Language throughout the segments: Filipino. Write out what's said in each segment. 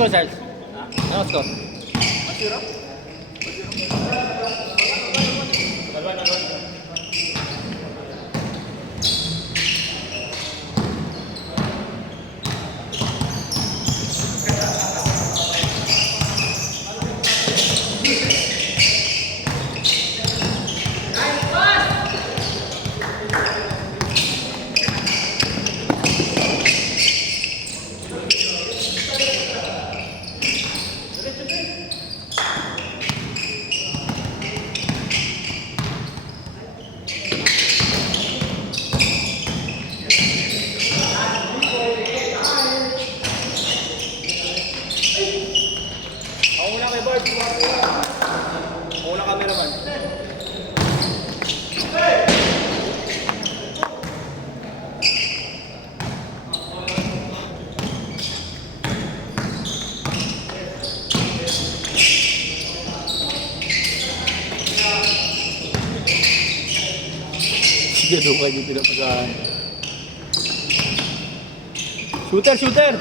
score, Charles? Anong score? Sige, doon kayo pinapasahan. Shooter, shooter!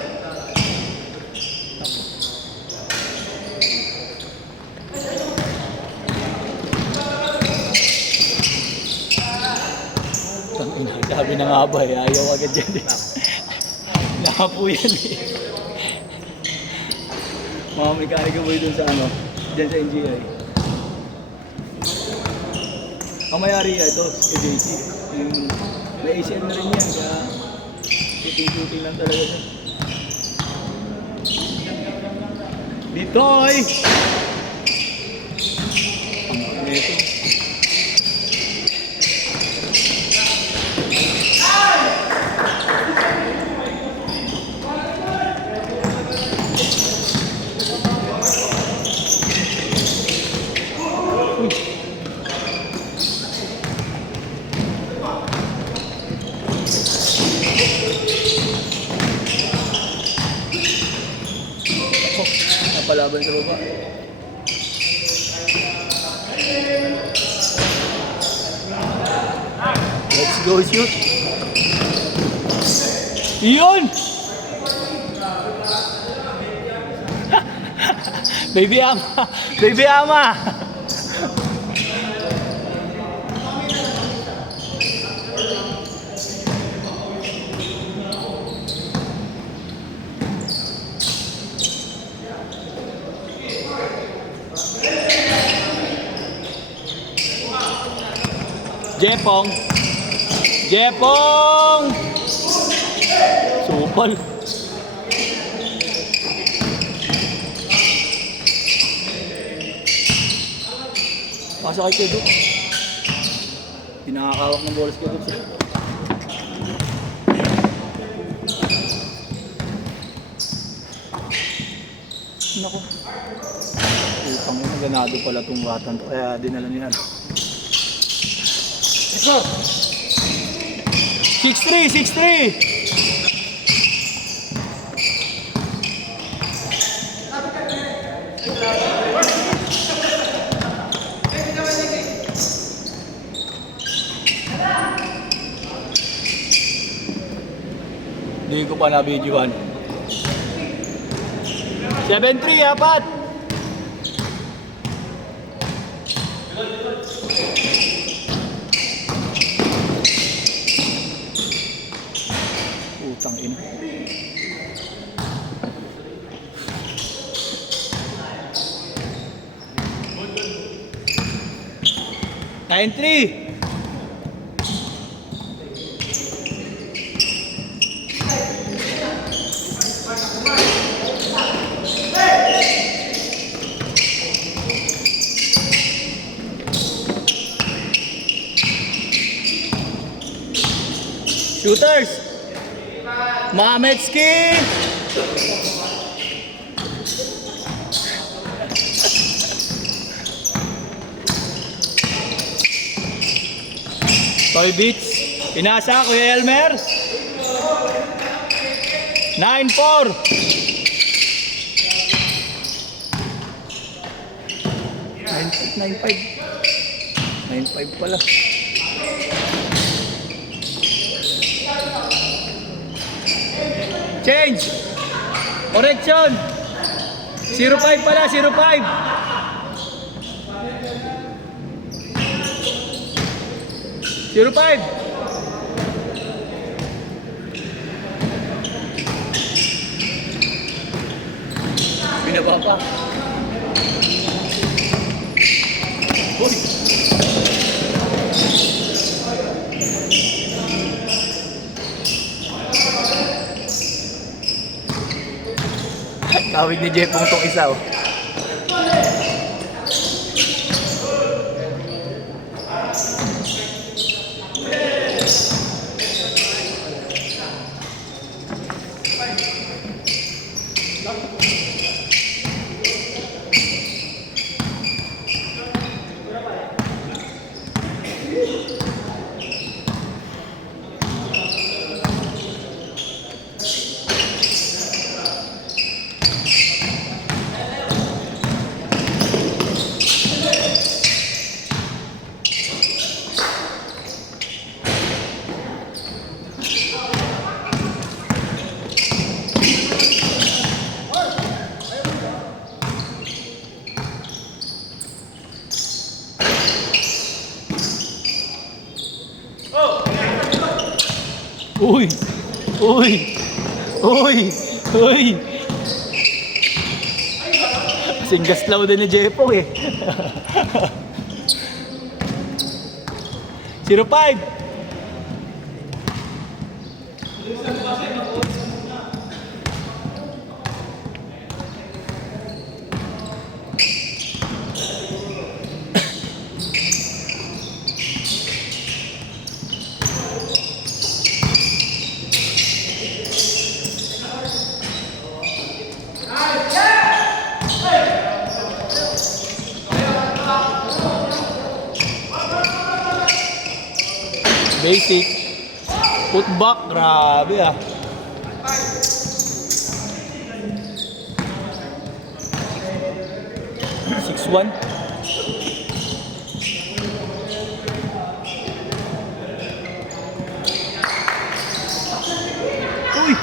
Sabi na nga ba, ayaw agad dyan eh. Nakapo yan eh. Mga mekanika boy dun sa ano, dyan sa NGI. Ang mayari ito, AJC. May ACM na rin yan, kaya shooting lang talaga siya. Ditoy! Ito. Palaban sa baba. Let's go shoot. Yun! Baby ama! Baby ama! Jepong! Jepong! Supal! Pasok kay Kedo. Pinakakawak ng bolas Kedo siya. Naku. Upang yun, ganado pala itong batan to. Kaya dinala niya. 6-3, 6-3. Hindi ko pa na-videoan. 7-3, apat. Utang ina. Nine-3. Shooters! Mametski! Toy Beats. Pinasa, Kuya Elmer. 9-4. 9-5. 9-5 pala. Change! Correction! 05 pala, 05. Zero five. Binaba pa. Uy. Kawig ni Jepong tong isa, oh. Uy! Uy! Uy! Uy! Kasing gaslaw din ni Jepong eh. 05! Basic. Put back. Grabe ah. Six one. Uy!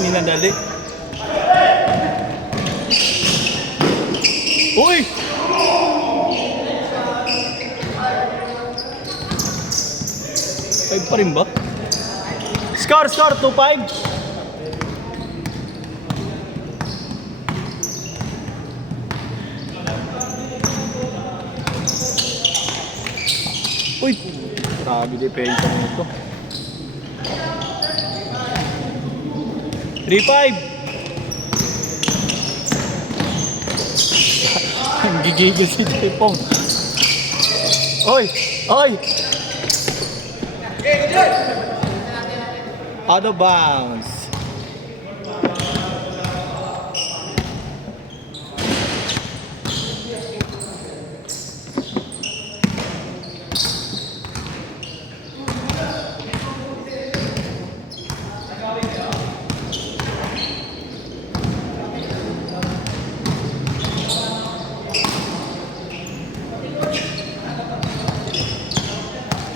Hindi nadali. Uy! Five pa rin ba? Score! 2-5. Uy! Grabe depensa nito. 3-5. Ang gigigil si Jepong. Oy! Oy! Out of bounds.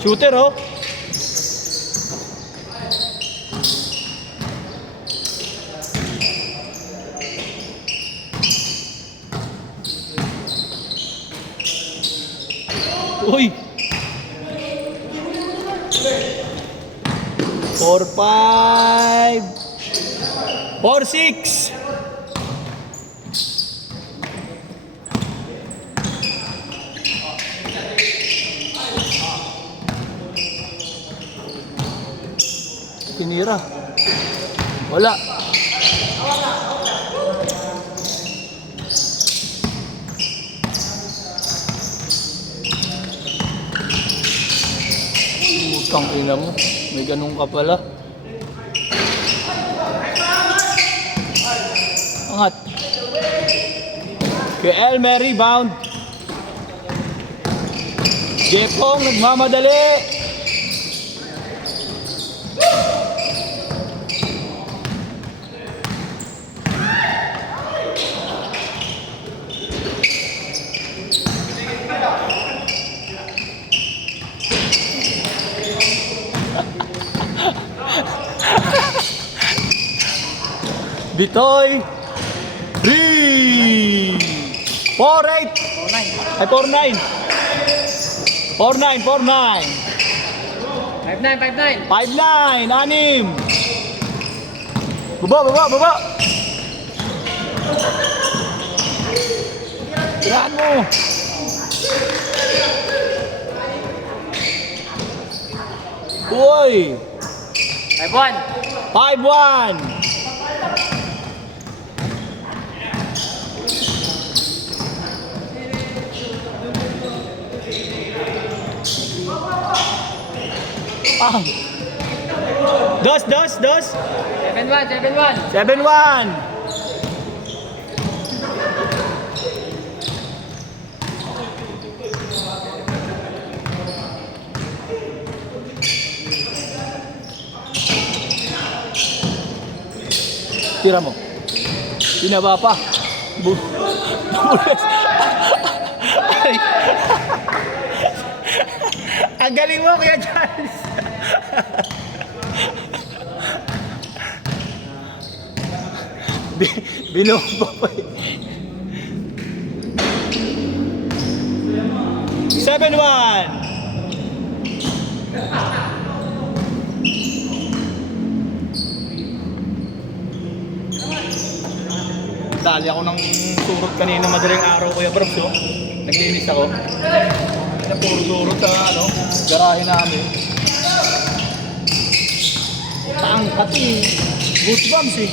Shooter, oh. Uy! 4-5. 4-6. Tinira. Wala. Putang ina mo. May ganun ka pala. Angat. KL may rebound. Jepong nagmamadali. Bitoy! 4-8. 4-9. Ay, 4-9. 4-9, 4-9. 5-9, 5-9. 5-9, 6. Baba. Tirahan mo. Uy. 5-1. 5-1. Dos. 7-1, 7-1. 7-1. Tira mo. Binaba pa. Bulas. Ay. Ang galing mo, Kuya Charles. Binomba pa eh. 7-1. Dali ako ng turot kanina madaling araw, Kuya Brooks, oh. Naglinis ako. Puro turot sa garahe namin. Tangkat eh. Goosebumps eh.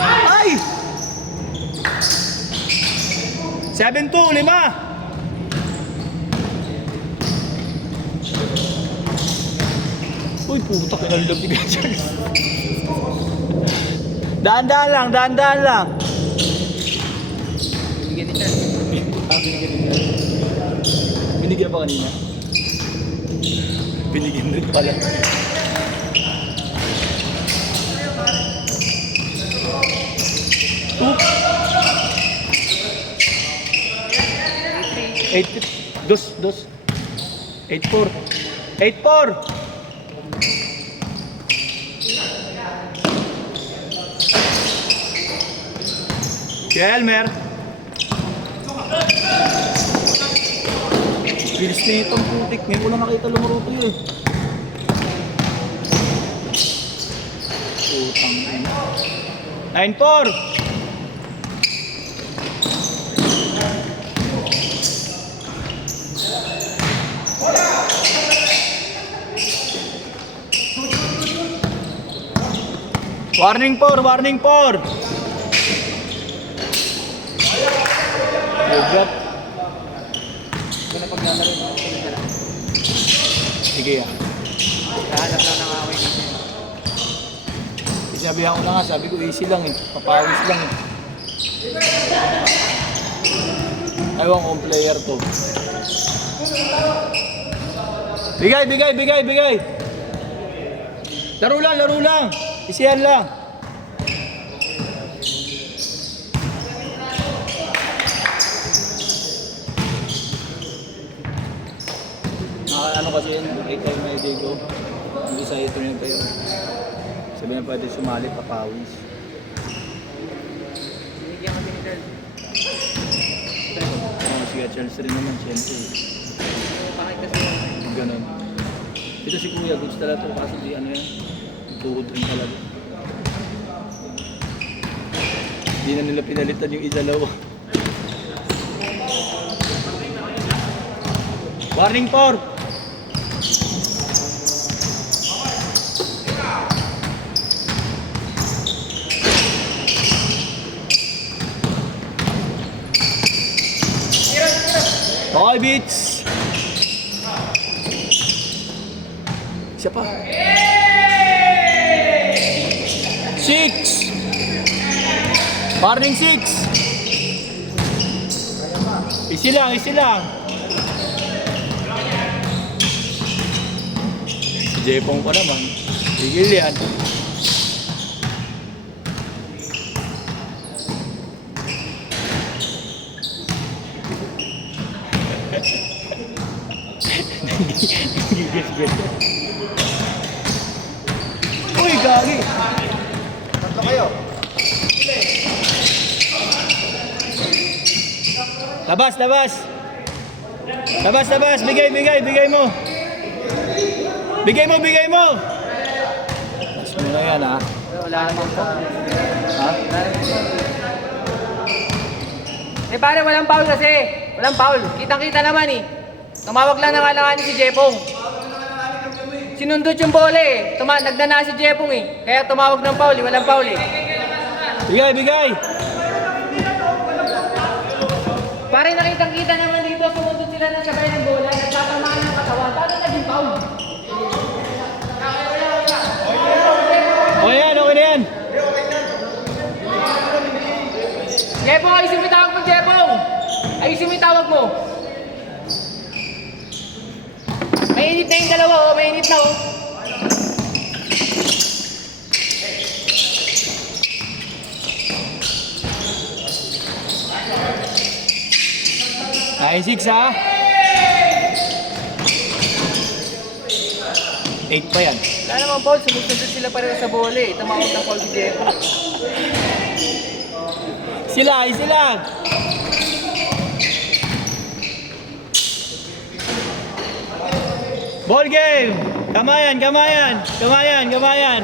Ay! 7-2, 5. Uy, puta, kinaldag ni Gachan. Daan-daan lang. Binigyan ni Chad. Binigyan pa kanina. Binigyan rin pala. Oops. 8-2. 8-4. 8-4. Elmer. Bilis na itong putik. Ngayon ko lang nakita lumaro to yun. Putang ina. 9-4. Warning 4. Good job. Kung napaglalaro mo, Sige ah. Nahanap lang ng away dito. Sinabihan ko na nga, sabi ko easy lang eh. Papawis lang eh. Ewan kong player to. Bigay. Laro lang. Isihan lang. Ano kasi yun, 8 time na Diego. Hindi sa ito niya tayo. Sabi na pwede sumali, papawis. Binigyan kasi ni Chad. Si Charles rin naman, siyempre. Bakit kasi Ganon. Ito si Kuya, goods talaga to. Kaso di ano yan, tuhod rin talaga. Hindi na nila pinalitan yung idalawa. Warning 4. Okay, Beats. Isa pa. 6. Warning 6. Easy lang. Si Jepong pa naman. Tigil yan. Gigis. Uy, gagi! Tatlo kayo. Labas, labas. Labas, labas. Bigay, bigay, bigay mo. Bigay mo, bigay mo. Mas mo na yan, ha? Wala naman po. Ha? Eh pare, walang foul kasi. Walang foul. Kitang-kita naman eh. Tumawag lang ng alanganin si Jepong. Sinundot yung bola eh. Nagdana si Jepong eh. Kaya tumawag ng foul eh. Walang foul eh. Bigay, bigay. Pare, nakitang-kita naman dito. Sumundot sila ng sabay ng bola. Nagtatamaan ng katawan. Paano naging foul? O yan, okay na yan. Jepong, ayusin mo yung tawag mo, Jepong! Ayusin mo yung tawag mo! Mainit na yung dalawa, oh. Mainit na, oh. Ay, 6 ha? 8 pa yan. Wala naman, Paul. Sumugtundot sila pareho sa bola, eh. Tumawag ng foul si Jepong. Sila, ay sila. Ball game. Kamayan, kamayan. Kamayan, kamayan.